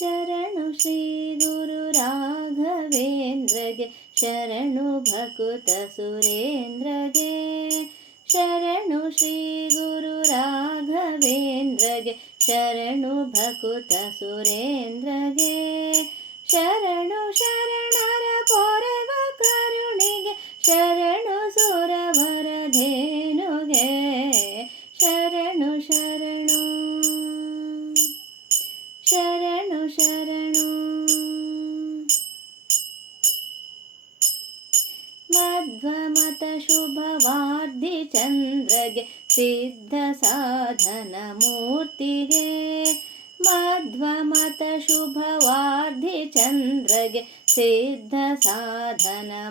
शरणु श्रीगुरुराघवेन्द्रगे शरणु शरणुभकुत सुरेन्द्रगे। शरणु श्रीगुरुराघवेन्द्रगे शरणु राघवेन्द्र सुरेन्द्रगे। शरणु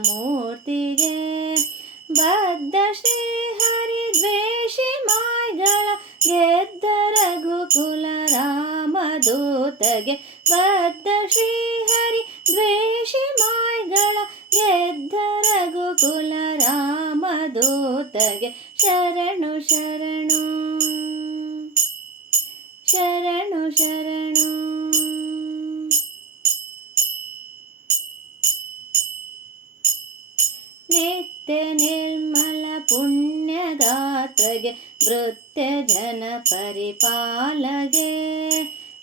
ಮೂರ್ತಿಗೆ ಬದ್ಧ ಶ್ರೀ ಹರಿ ದ್ವೇಷಿ ಮಾಯ್ಗಳ ಗೆದ್ದ ರಘುಕುಲ ರಾಮದೂತಗೆ ಬದ್ಧ ಶ್ರೀ ರಾಮದೂತಗೆ ಶರಣು ಶರಣು ಶರಣು ಶರಣು ನಿತ್ಯ ನಿರ್ಮಲ ಪುಣ್ಯಗಾತ್ರಗೆ ನೃತ್ಯ ಜನ ಪರಿಪಾಲಗೆ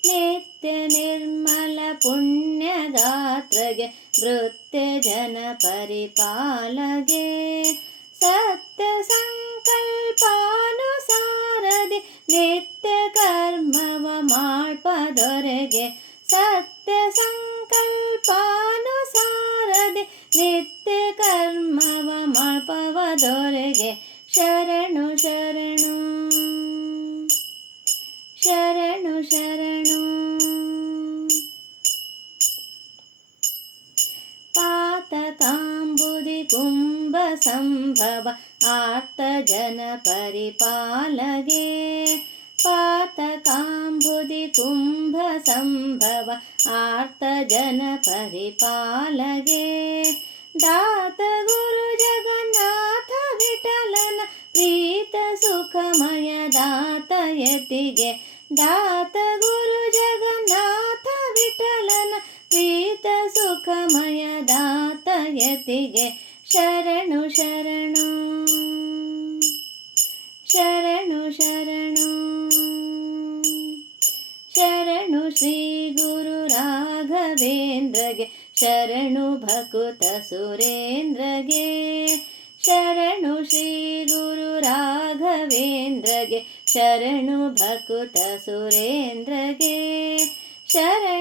ನಿತ್ಯ ನಿರ್ಮಲ ಪುಣ್ಯಗಾತ್ರಗೆ ನೃತ್ಯ ಜನ ಪರಿಪಾಲಗೆ ಸತ್ಯ ಸಂಕಲ್ಪಾನುಸಾರದಿ ನಿತ್ಯ ಕರ್ಮವ ಮಾಡ್ಪದೊರೆಗೆ ಸತ್ಯ सम्भव आर्तजनपरिपालगे पातकाम्बुदि कुम्भसम्भव आर्तजनपरिपालगे दातगुरुजगन्नाथ कुम्भ संभव दात गुरु जगन्नाथ विठलन प्रीतसुखमय दातयति दात गुरु विठलन प्रीत दातयतिगे ಪ್ರೀತ ಸುಖಮಯ ದಾತಯತಿಗೆ ದಾತ ಗುರು ಜಗನ್ನಾಥ ವಿಠಲನ ಪ್ರೀತ ಸುಖಮಯ ದಾತಯತಿಗೆ ಶರಣು ಶರಣು ಶರಣು ಶರಣು ಶರಣು ಶ್ರೀ ಗುರು ರಾಘವೇಂದ್ರಗೆ ಶರಣು ಭಕುತ ಸುರೇಂದ್ರಗೆ ಶರಣು ಶ್ರೀ ಗುರು ರಾಘವೇಂದ್ರಗೆ ಶರಣು ಭಕುತ ಸುರೇಂದ್ರಗೆ ಶರ